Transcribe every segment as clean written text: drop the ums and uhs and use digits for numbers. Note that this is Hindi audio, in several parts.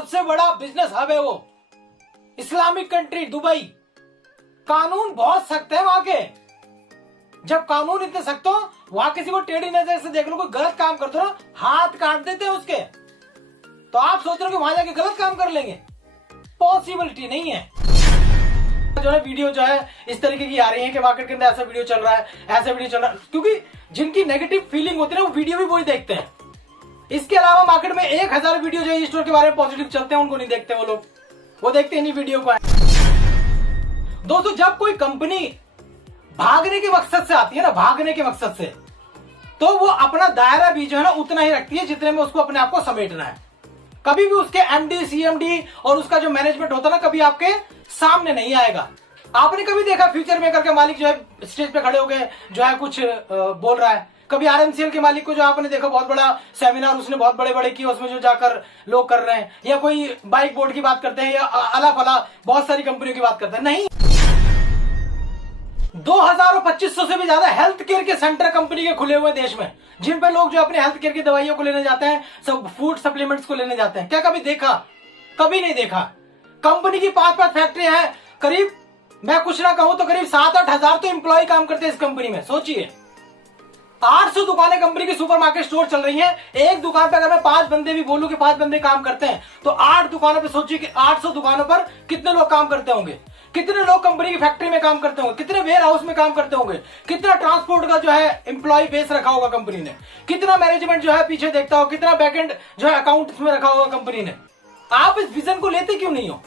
सबसे बड़ा बिजनेस हब है वो, इस्लामिक कंट्री दुबई। कानून बहुत सख्त है वहां के। जब कानून इतने सख्त हो, वहां किसी को टेढ़ी नजर से देख लो, कोई गलत काम करते हो ना, हाथ काट देते हैं उसके। तो आप सोच रहे हो कि वहां जाके गलत काम कर लेंगे? पॉसिबिलिटी नहीं है। जो है वीडियो जो है इस तरीके की आ रही है कि मार्केट के अंदर ऐसा वीडियो चल रहा है, ऐसा वीडियो चल रहा है, क्योंकि जिनकी नेगेटिव फीलिंग होती है ना, वो वीडियो भी वही देखते हैं। इसके अलावा मार्केट में 1000 वीडियो जो है स्टोर के बारे में पॉजिटिव चलते हैं, उनको नहीं देखते वो लोग, वो देखते हैं नहीं वीडियो को। दोस्तों, जब कोई कंपनी भागने के मकसद से आती है ना, भागने के मकसद से, तो वो अपना दायरा भी जो है ना उतना ही रखती है जितने में उसको अपने आप को समेटना है। कभी भी उसके एमडी, सीएमडी और उसका जो मैनेजमेंट होता है ना, कभी आपके सामने नहीं आएगा। आपने कभी देखा फ्यूचर मेकर के मालिक जो है स्टेज पे खड़े हो गए जो है कुछ बोल रहा है? कभी आरएमसीएल के मालिक को जो आपने देखा बहुत बड़ा सेमिनार उसने बहुत बड़े बड़े किए, उसमें जो जाकर लोग कर रहे हैं, या कोई बाइक बोर्ड की बात करते हैं, या अला फला बहुत सारी कंपनियों की बात करते हैं? नहीं। 2000 और 2500 से भी ज्यादा हेल्थ केयर के सेंटर कंपनी के खुले हुए देश में, जिन पे लोग जो अपने हेल्थ केयर की दवाइयों को लेने जाते हैं, सब फूड सप्लीमेंट्स को लेने जाते हैं। क्या कभी देखा? कभी नहीं देखा। कंपनी की 5-5 फैक्ट्रियां हैं, करीब मैं कुछ ना कहूं तो करीब 7-8 हजार तो एम्प्लॉय काम करते हैं इस कंपनी में। सोचिए, 800 दुकानें कंपनी की सुपरमार्केट स्टोर चल रही हैं। एक दुकान पे अगर मैं 5 बंदे भी बोलूं कि 5 बंदे काम करते हैं, तो 8 दुकानों पे सोचिए कि 800 दुकानों पर कितने लोग काम करते होंगे, कितने लोग कंपनी की फैक्ट्री में काम करते होंगे, कितने वेयर हाउस में काम करते होंगे, कितना ट्रांसपोर्ट का जो है एम्प्लॉय बेस रखा होगा कंपनी ने, कितना मैनेजमेंट जो है पीछे देखता होगा, कितना बैकएंड जो है अकाउंट में रखा होगा कंपनी ने। आप इस विजन को लेते क्यों नहीं हो?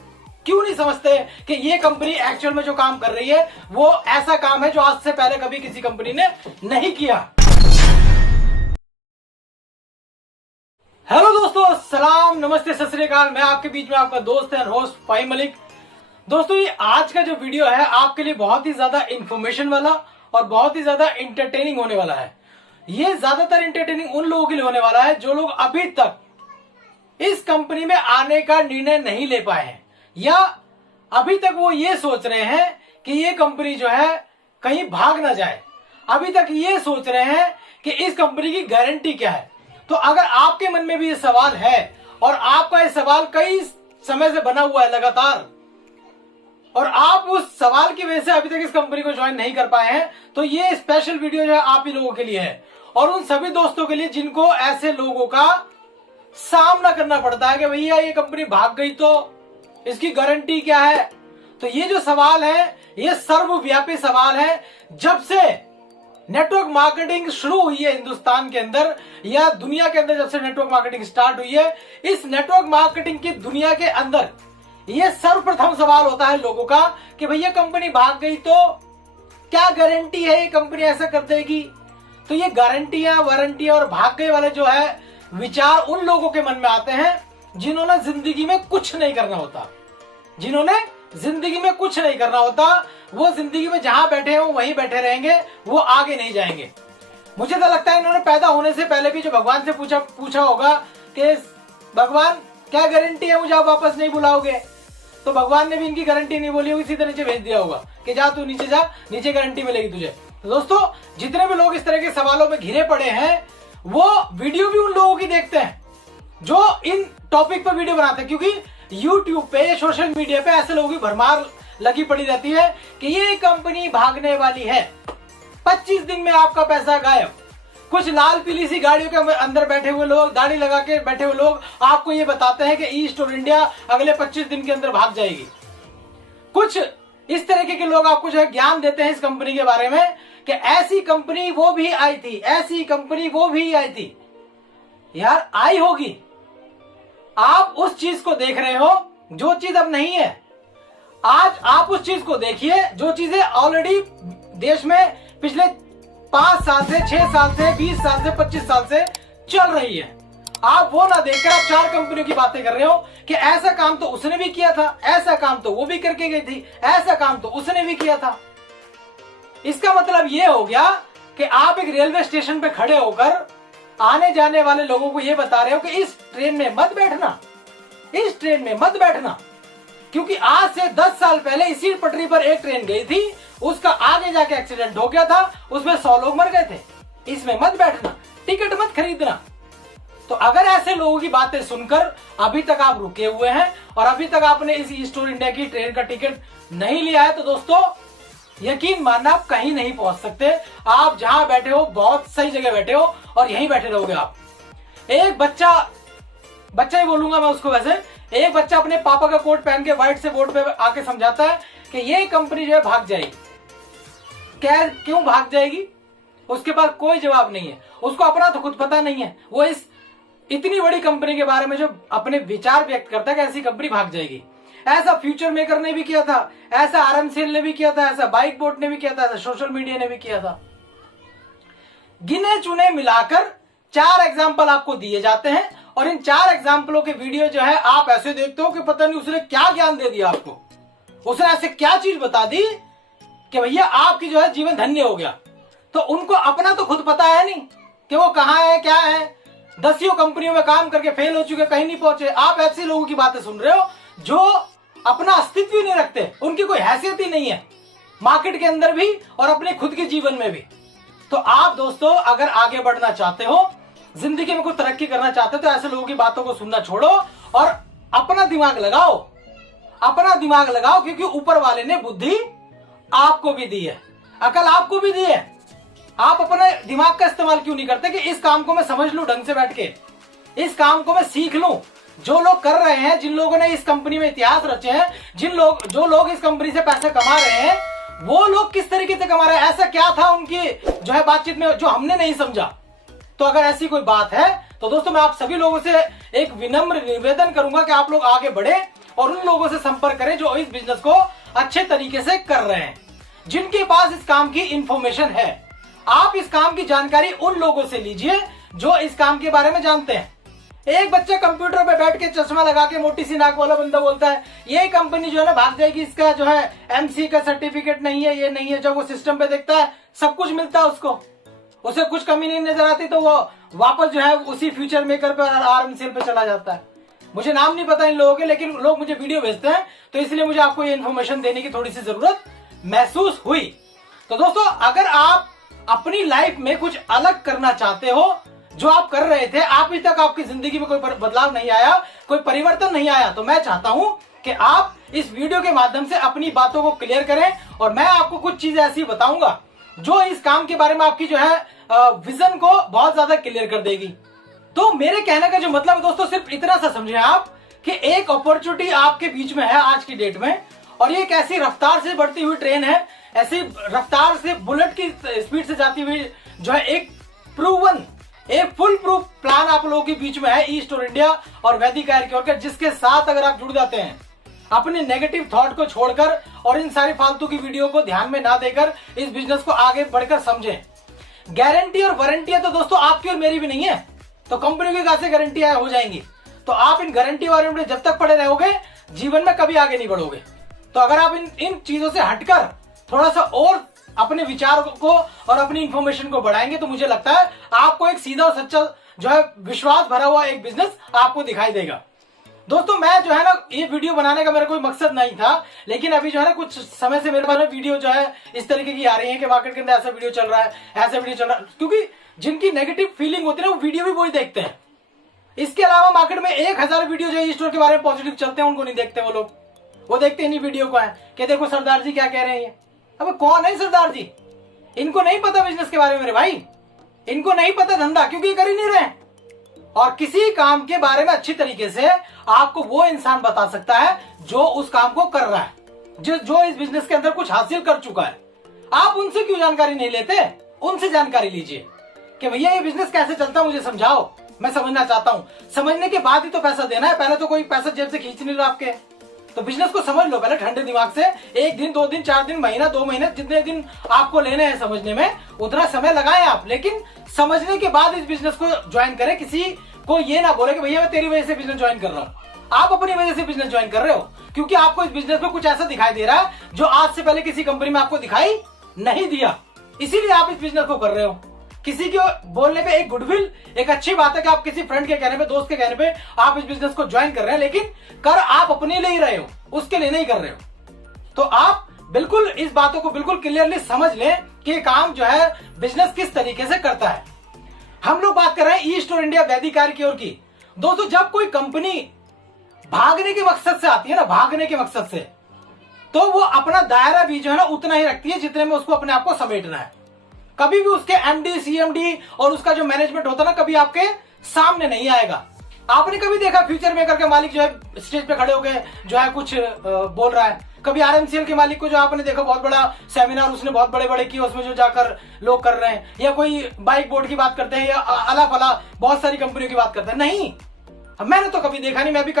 क्यों नहीं समझते कि ये कंपनी एक्चुअल में जो काम कर रही है वो ऐसा काम है जो आज से पहले कभी किसी कंपनी ने नहीं किया। हेलो दोस्तों, सलाम, नमस्ते, सत श्री अकाल। मैं आपके बीच में आपका दोस्त एंड होस्ट फाहिम मलिक। दोस्तों, ये आज का जो वीडियो है आपके लिए बहुत ही ज्यादा इंफॉर्मेशन वाला और बहुत ही ज्यादा इंटरटेनिंग होने वाला है। ये ज्यादातर इंटरटेनिंग उन लोगों के लिए होने वाला है जो लोग अभी तक इस कंपनी में आने का निर्णय नहीं ले पाए हैं, या अभी तक वो ये सोच रहे हैं कि ये कंपनी जो है कहीं भाग ना जाए। अभी तक ये सोच रहे हैं कि इस कंपनी की गारंटी क्या है। तो अगर आपके मन में भी ये सवाल है और आपका ये सवाल कई समय से बना हुआ है लगातार, और आप उस सवाल की वजह से अभी तक इस कंपनी को ज्वाइन नहीं कर पाए हैं, तो ये स्पेशल वीडियो जो है आप ही लोगों के लिए है, और उन सभी दोस्तों के लिए जिनको ऐसे लोगों का सामना करना पड़ता है कि भैया ये कंपनी भाग गई तो इसकी गारंटी क्या है। तो ये जो सवाल है ये सर्वव्यापी सवाल है। जब से नेटवर्क मार्केटिंग शुरू हुई है हिंदुस्तान के अंदर या दुनिया के अंदर, जब से नेटवर्क मार्केटिंग स्टार्ट हुई है, इस नेटवर्क मार्केटिंग की दुनिया के अंदर ये सर्वप्रथम सवाल होता है लोगों का कि भैया कंपनी भाग गई तो क्या गारंटी है ये कंपनी ऐसा कर देगी। तो ये गारंटियां, वारंटियां और भाग गए वाले जो है विचार उन लोगों के मन में आते हैं जिन्होंने जिंदगी में कुछ नहीं करना होता। जिन्होंने जिंदगी में कुछ नहीं करना होता, वो जिंदगी में जहां बैठे हो वहीं बैठे रहेंगे, वो आगे नहीं जाएंगे। मुझे तो लगता है इन्होंने पैदा होने से पहले भी जो भगवान से पूछा होगा कि भगवान क्या गारंटी है मुझे आप वापस नहीं बुलाओगे, तो भगवान ने भी इनकी गारंटी नहीं बोली होगी, सीधे नीचे भेज दिया होगा कि जा तू नीचे जा, नीचे गारंटी मिलेगी तुझे। तो दोस्तों, जितने भी लोग इस तरह के सवालों में घिरे पड़े हैं, वो वीडियो भी उन लोगों की देखते हैं जो इन टॉपिक पर वीडियो बनाते हैं, क्योंकि YouTube पे, सोशल मीडिया पे ऐसे लोगों की भरमार लगी पड़ी रहती है कि ये कंपनी भागने वाली है, 25 दिन में आपका पैसा गायब। कुछ लाल पीली सी गाड़ियों के अंदर बैठे हुए लोग, दाढ़ी लगा के बैठे हुए लोग आपको ये बताते हैं कि ईस्ट और इंडिया अगले 25 दिन के अंदर भाग जाएगी। कुछ इस तरीके के लोग आपको जो है ज्ञान देते हैं इस कंपनी के बारे में कि ऐसी कंपनी वो भी आई थी, ऐसी कंपनी वो भी आई थी। यार, आई होगी, आप उस चीज को देख रहे हो जो चीज अब नहीं है। आज आप उस चीज को देखिए जो चीजें ऑलरेडी देश में पिछले 5 साल से, 6 साल से, 20 साल से, 25 साल से चल रही है। आप वो ना देखकर आप 4 कंपनियों की बातें कर रहे हो कि ऐसा काम तो उसने भी किया था, ऐसा काम तो वो भी करके गई थी, ऐसा काम तो उसने भी किया था। इसका मतलब ये हो गया कि आप एक रेलवे स्टेशन पे खड़े होकर आने जाने वाले लोगों को ये बता रहे हो कि इस ट्रेन में मत बैठना, इस ट्रेन में मत बैठना, क्योंकि आज से 10 साल पहले इसी पटरी पर एक ट्रेन गई थी, उसका आगे जाके एक्सीडेंट हो गया था, उसमें 100 लोग मर गए थे। इसमें मत बैठना, टिकट मत खरीदना। तो अगर ऐसे लोगों की बातें सुनकर अभी तक आप रुके हुए हैं और अभी तक आपने इस ईस्ट टूर इंडिया की ट्रेन का टिकट नहीं लिया है, तो दोस्तों यकीन मानना आप कहीं नहीं पहुंच सकते। आप जहां बैठे हो बहुत सही जगह बैठे हो और यहीं बैठे रहोगे आप। एक बच्चा ही बोलूंगा मैं उसको, वैसे एक बच्चा अपने पापा का कोट पहन के व्हाइट से बोर्ड पे आके समझाता है कि ये कंपनी जो है भाग जाएगी। क्या, क्यों भाग जाएगी? उसके पास कोई जवाब नहीं है। उसको अपना तो खुद पता नहीं है। वो इस इतनी बड़ी कंपनी के बारे में जो अपने विचार व्यक्त करता है कि ऐसी कंपनी भाग जाएगी। ऐसा फ्यूचर मेकर ने भी किया था, ऐसा आरएमसीएल ने भी किया था, ऐसा बाइक बोर्ड ने भी किया था, ऐसा सोशल मीडिया ने भी किया था। गिने चुने मिलाकर 4 एग्जाम्पल आपको दिए जाते हैं और इन 4 एग्जाम्पलों के वीडियो जो है आप ऐसे देखते हो कि पता नहीं उसने क्या ज्ञान दे दिया आपको, उसने ऐसे क्या चीज बता दी कि भैया आपकी जो है जीवन धन्य हो गया। तो उनको अपना तो खुद पता है नहीं कि वो कहाँ है, क्या है। 10 कंपनियों में काम करके फेल हो चुके, कहीं नहीं पहुंचे। आप ऐसे लोगों की बातें सुन रहे हो जो अपना अस्तित्व ही नहीं रखते, उनकी कोई हैसियत ही नहीं है मार्केट के अंदर भी और अपने खुद के जीवन में भी। तो आप दोस्तों अगर आगे बढ़ना चाहते हो, जिंदगी में कुछ तरक्की करना चाहते हो, तो ऐसे लोगों की बातों को सुनना छोड़ो और अपना दिमाग लगाओ, अपना दिमाग लगाओ, क्योंकि ऊपर वाले ने बुद्धि आपको भी दी है, अकल आपको भी दी है। आप अपने दिमाग का इस्तेमाल क्यों नहीं करते कि इस काम को मैं समझ लूं ढंग से बैठ के, इस काम को मैं सीख लूं। जो लोग कर रहे हैं, जिन लोगों ने इस कंपनी में इतिहास रचे हैं, जो लोग इस कंपनी से पैसे कमा रहे हैं, वो लोग किस तरीके से कमा रहे हैं, ऐसा क्या था उनकी जो है बातचीत में जो हमने नहीं समझा। तो अगर ऐसी कोई बात है तो दोस्तों मैं आप सभी लोगों से एक विनम्र निवेदन करूंगा कि आप लोग आगे बढ़े और उन लोगों से संपर्क करें जो इस बिजनेस को अच्छे तरीके से कर रहे हैं, जिनके पास इस काम की इंफॉर्मेशन है। आप इस काम की जानकारी उन लोगों से लीजिए जो इस काम के बारे में जानते हैं। एक बच्चा कंप्यूटर पे बैठ के चश्मा लगा के मोटी सी नाक वाला बंदा बोलता है ये कंपनी जो है ना भाग जाएगी, इसका जो है एमसी का सर्टिफिकेट नहीं है, ये नहीं है। जब वो सिस्टम पे देखता है सब कुछ मिलता है उसको, उसे कुछ कमी नहीं नजर आती, तो वो वापस जो है उसी फ्यूचर मेकर पे आरएमसीएल पे चला जाता है। मुझे नाम नहीं पता इन लोगों के, लेकिन लोग मुझे वीडियो भेजते हैं, तो इसलिए मुझे आपको ये इन्फॉर्मेशन देने की थोड़ी सी जरूरत महसूस हुई। तो दोस्तों अगर आप अपनी लाइफ में कुछ अलग करना चाहते हो, जो आप कर रहे थे, अभी तक आपकी जिंदगी में कोई बदलाव नहीं आया, कोई परिवर्तन नहीं आया, तो मैं चाहता हूं कि आप इस वीडियो के माध्यम से अपनी बातों को क्लियर करें और मैं आपको कुछ चीजें ऐसी बताऊंगा जो इस काम के बारे में आपकी जो है विजन को बहुत ज्यादा क्लियर कर देगी। तो मेरे कहने का जो मतलब है दोस्तों सिर्फ इतना सा समझें आप कि एक अपॉर्चुनिटी आपके बीच में है आज की डेट में, और ये एक ऐसी रफ्तार से बढ़ती हुई ट्रेन है, ऐसी रफ्तार से बुलेट की स्पीड से जाती हुई जो है एक फुल प्रूफ प्लान आप लोगों के बीच में है ईस्ट टूर इंडिया और वैदिक आयर की ओर के, जिसके साथ अगर आप जुड़ जाते हैं अपने नेगेटिव थॉट को छोड़कर और इन सारी फालतू की वीडियो को ध्यान में ना देकर इस बिजनेस को आगे बढ़कर समझें। गारंटी और वारंटी तो दोस्तों आपकी और मेरी भी नहीं है, तो कंपनी की कहां से गारंटी हो जाएंगी। तो आप इन गारंटी वारंटी जब तक पड़े रहोगे जीवन में कभी आगे नहीं बढ़ोगे। तो अगर आप इन चीजों से हटकर थोड़ा सा और अपने विचार को और अपनी इंफॉर्मेशन को बढ़ाएंगे, तो मुझे लगता है आपको एक सीधा और सच्चा जो है विश्वास भरा हुआ एक बिजनेस आपको दिखाई देगा। दोस्तों मैं जो है ना ये वीडियो बनाने का मेरा कोई मकसद नहीं था, लेकिन अभी जो है ना कुछ समय से मेरे पास वीडियो जो है इस तरीके की आ रही है कि मार्केट के अंदर ऐसा वीडियो चल रहा है, ऐसा वीडियो चल रहा है, क्योंकि जिनकी नेगेटिव फीलिंग होती है ना वो वीडियो भी वही देखते हैं। इसके अलावा मार्केट में 1000 वीडियो जो है स्टोर के बारे में पॉजिटिव चलते हैं, उनको नहीं देखते वो लोग, वो देखते नहीं वीडियो को है कि देखो सरदार जी क्या कह रहे हैं। अब कौन है सरदार जी? इनको नहीं पता बिजनेस के बारे में मेरे भाई, इनको नहीं पता धंधा, क्योंकि ये कर ही नहीं रहे। और किसी काम के बारे में अच्छी तरीके से आपको वो इंसान बता सकता है जो उस काम को कर रहा है, जो इस बिजनेस के अंदर कुछ हासिल कर चुका है। आप उनसे क्यों जानकारी नहीं लेते? उनसे जानकारी लीजिए कि भैया ये बिजनेस कैसे चलता है, मुझे समझाओ, मैं समझना चाहता हूं। समझने के बाद ही तो पैसा देना है, पहले तो कोई पैसा जेब से खींच नहीं रहा आपके। तो बिजनेस को समझ लो पहले ठंडे दिमाग से, 1 दिन 2 दिन 4 दिन महीना 2 महीने जितने दिन आपको लेने हैं समझने में उतना समय लगाएं आप, लेकिन समझने के बाद इस बिजनेस को ज्वाइन करें। किसी को ये ना बोले कि भैया मैं तेरी वजह से बिजनेस ज्वाइन कर रहा हूँ। आप अपनी वजह से बिजनेस ज्वाइन कर रहे हो क्योंकि आपको इस बिजनेस में कुछ ऐसा दिखाई दे रहा है जो आज से पहले किसी कंपनी में आपको दिखाई नहीं दिया, इसीलिए आप इस बिजनेस को कर रहे हो। किसी के बोलने पे एक गुडविल, एक अच्छी बात है कि आप किसी फ्रेंड के कहने पे, दोस्त के कहने पे आप इस बिजनेस को ज्वाइन कर रहे हैं, लेकिन कर आप अपने लिए ही रहे हो, उसके लिए नहीं कर रहे हो। तो आप बिल्कुल इस बातों को बिल्कुल क्लियरली समझ लें कि काम जो है बिजनेस किस तरीके से करता है। हम लोग बात कर रहे हैं ईस्ट और इंडिया वैदिकार की ओर की। दोस्तों जब कोई कंपनी भागने के मकसद से आती है ना, भागने के मकसद से, तो वो अपना दायरा भी जो है ना उतना ही रखती है जितने में उसको अपने आप को समेटना है। कभी भी उसके एमडी, सीएमडी और उसका जो मैनेजमेंट होता है ना, कभी आपके सामने नहीं आएगा। आपने कभी देखा फ्यूचर मेकर के मालिक जो है स्टेज पे खड़े हो गए जो है कुछ बोल रहा है? कभी आरएमसीएल के मालिक को जो आपने देखा बहुत बड़ा सेमिनार उसने बहुत बड़े बड़े किए, उसमें जो जाकर लोग कर रहे हैं, या कोई बाइक बोर्ड की बात करते हैं, या अला फला बहुत सारी कंपनियों की बात करते हैं? नहीं, मैंने तो कभी देखा नहीं। मैं भी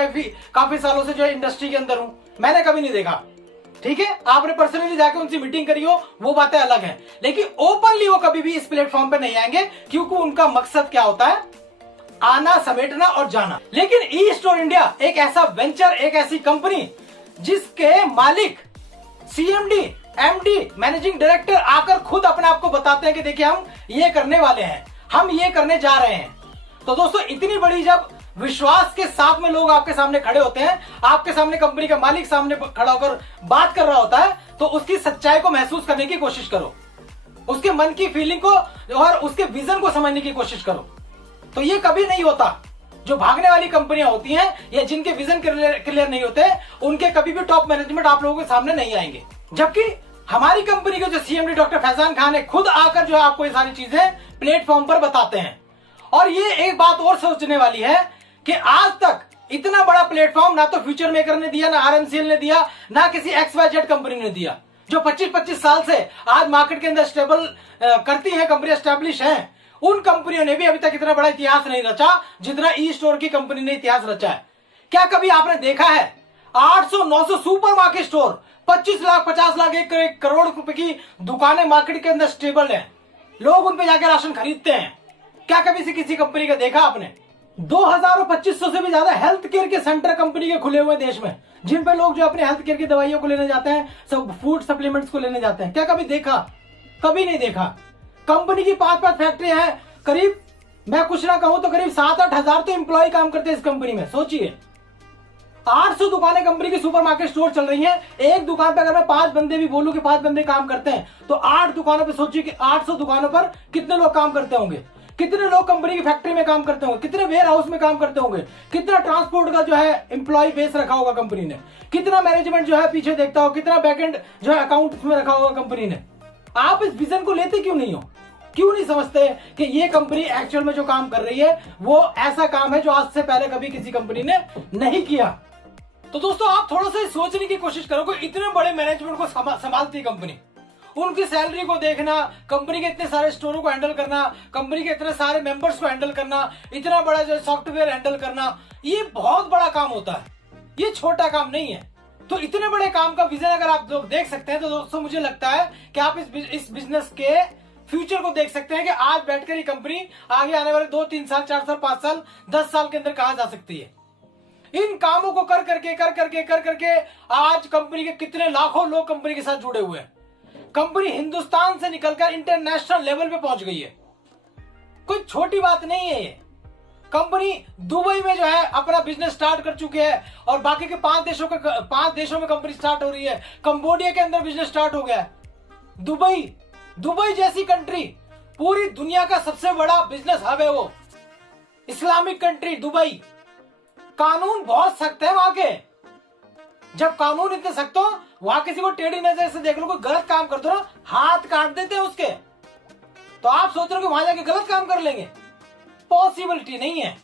काफी सालों से जो है इंडस्ट्री के अंदर हूं, मैंने कभी नहीं देखा। ठीक है, आपने पर्सनली जाके उनसे मीटिंग करी हो, वो बातें अलग हैं, लेकिन ओपनली वो कभी भी इस प्लेटफॉर्म पे नहीं आएंगे, क्योंकि उनका मकसद क्या होता है? आना, समेटना और जाना। लेकिन ईस्ट और इंडिया एक ऐसा वेंचर, एक ऐसी कंपनी जिसके मालिक, सीएमडी, एमडी, मैनेजिंग डायरेक्टर आकर खुद अपने आप को बताते हैं कि देखिए हम ये करने वाले हैं, हम ये करने जा रहे हैं। तो दोस्तों इतनी बड़ी जब विश्वास के साथ में लोग आपके सामने खड़े होते हैं, आपके सामने कंपनी का मालिक सामने खड़ा होकर बात कर रहा होता है, तो उसकी सच्चाई को महसूस करने की कोशिश करो, उसके मन की फीलिंग को और उसके विजन को समझने की कोशिश करो। तो ये कभी नहीं होता। जो भागने वाली कंपनियां होती हैं या जिनके विजन क्लियर नहीं होते, उनके कभी भी टॉप मैनेजमेंट आप लोगों के सामने नहीं आएंगे। जबकि हमारी कंपनी के जो सीएमडी डॉक्टर फैजान खान है, खुद आकर जो है आपको ये सारी चीजें प्लेटफॉर्म पर बताते हैं। और ये एक बात और सोचने वाली है कि आज तक इतना बड़ा प्लेटफॉर्म ना तो फ्यूचर मेकर ने दिया, ना आरएमसीएल ने दिया, ना किसी XYZ कंपनी ने दिया, जो 25-25 साल से आज मार्केट के अंदर स्टेबल करती है, कंपनी एस्टेब्लिश है। उन कंपनियों ने भी अभी तक इतना बड़ा इतिहास नहीं रचा जितना ई स्टोर की कंपनी ने इतिहास रचा है। क्या कभी आपने देखा है 800-900 super market store, 25 lakh, 50 lakh, 1 crore रुपए की दुकानें मार्केट के अंदर स्टेबल है, लोग उन पे जाकर राशन खरीदते हैं? क्या कभी से किसी कंपनी का देखा आपने? 2000 और 2500 से भी ज्यादा हेल्थ केयर के सेंटर कंपनी के खुले हुए देश में, जिन पे लोग जो अपने हेल्थ केयर की दवाइयों को लेने जाते हैं, सब फूड सप्लीमेंट्स को लेने जाते हैं। क्या कभी देखा? कभी नहीं देखा। कंपनी की 5-5 फैक्ट्री है, करीब मैं कुछ ना कहूं तो करीब 7-8 हजार तो एम्प्लॉय काम करते हैं इस कंपनी में। सोचिए, 800 दुकानें कंपनी की सुपरमार्केट स्टोर चल रही हैं। एक दुकान पे अगर मैं 5 बंदे भी बोलूं कि 5 बंदे काम करते हैं, तो 8 दुकानों पे सोचिए कि 800 दुकानों पर कितने लोग काम करते होंगे, कितने लोग कंपनी की फैक्ट्री में काम करते होंगे, कितने वेयर हाउस में काम करते होंगे, कितना ट्रांसपोर्ट का जो है एम्प्लॉय बेस रखा होगा कंपनी ने, कितना मैनेजमेंट जो है पीछे देखता होगा, कितना बैकएंड जो है अकाउंट में रखा होगा कंपनी ने। आप इस विजन को लेते क्यों नहीं हो? क्यों नहीं समझते कि ये कंपनी एक्चुअल में जो काम कर रही है वो ऐसा काम है जो आज से पहले कभी किसी कंपनी ने नहीं किया? तो दोस्तों आप थोड़ा सा सोचने की कोशिश करो कि इतने बड़े मैनेजमेंट को संभालती है कंपनी, उनकी सैलरी को देखना, कंपनी के इतने सारे स्टोरों को हैंडल करना, कंपनी के इतने सारे मेंबर्स को हैंडल करना, इतना बड़ा जो सॉफ्टवेयर हैंडल करना, ये बहुत बड़ा काम होता है, ये छोटा काम नहीं है। तो इतने बड़े काम का विजन अगर आप लोग देख सकते हैं, तो दोस्तों मुझे लगता है कि आप इस बिजनेस के फ्यूचर को देख सकते हैं कि आज बैठकर ये कंपनी आगे आने वाले 2-3 साल, 4 साल, 5 साल, 10 साल के अंदर कहां जा सकती है। इन कामों को कर करके आज कंपनी के कितने लाखों लोग कंपनी के साथ जुड़े हुए हैं। कंपनी हिंदुस्तान से निकलकर इंटरनेशनल लेवल पे पहुंच गई है, कोई छोटी बात नहीं है ये। कंपनी दुबई में जो है अपना बिजनेस स्टार्ट कर चुके हैं, और बाकी के 5 देशों में कंपनी स्टार्ट हो रही है। कंबोडिया के अंदर बिजनेस स्टार्ट हो गया है। दुबई जैसी कंट्री, पूरी दुनिया का सबसे बड़ा बिजनेस हब है वो, इस्लामिक कंट्री दुबई। कानून बहुत सख्त है वहां के। जब कानून इतने सख्त हो, वहां किसी को टेढ़ी नजर से देख लो, कोई गलत काम कर दो ना, हाथ काट देते हैं उसके। तो आप सोच रहे हो कि वहां जाके गलत काम कर लेंगे? पॉसिबिलिटी नहीं है।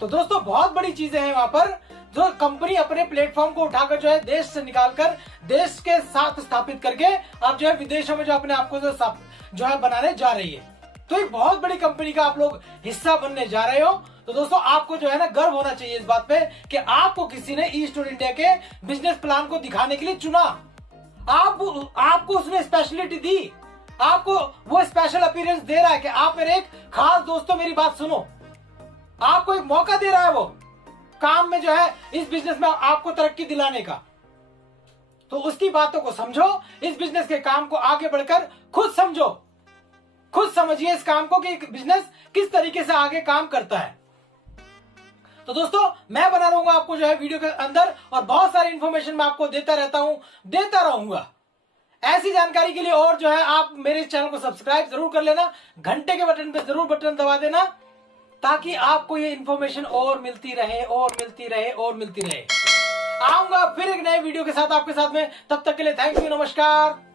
तो दोस्तों बहुत बड़ी चीजें हैं वहां पर, जो कंपनी अपने प्लेटफॉर्म को उठाकर जो है देश से निकालकर देश के साथ स्थापित करके अब जो है विदेशों में जो अपने आप को जो है बनाने जा रही है। तो एक बहुत बड़ी कंपनी का आप लोग हिस्सा बनने जा रहे हो। तो दोस्तों आपको जो है ना गर्व होना चाहिए इस बात पे कि आपको किसी ने ईस्ट और इंडिया के बिजनेस प्लान को दिखाने के लिए चुना। आपको उसने स्पेशलिटी दी, आपको वो स्पेशल अपीयरेंस दे रहा है कि आप मेरे एक खास दोस्तों मेरी बात सुनो, आपको एक मौका दे रहा है वो काम में जो है इस बिजनेस में आपको तरक्की दिलाने का। तो उसकी बातों को समझो, इस बिजनेस के काम को आगे बढ़कर खुद समझो, खुद समझिए इस काम को कि बिजनेस किस तरीके से आगे काम करता है। तो दोस्तों मैं बना रहूंगा आपको जो है वीडियो के अंदर, और बहुत सारी इंफॉर्मेशन मैं आपको देता रहूंगा। ऐसी जानकारी के लिए और जो है आप मेरे चैनल को सब्सक्राइब जरूर कर लेना, घंटे के बटन पे जरूर बटन दबा देना, ताकि आपको ये इन्फॉर्मेशन और मिलती रहे और मिलती रहे और मिलती रहे। आऊंगा फिर एक नए वीडियो के साथ आपके साथ में, तब तक के लिए थैंक यू, नमस्कार।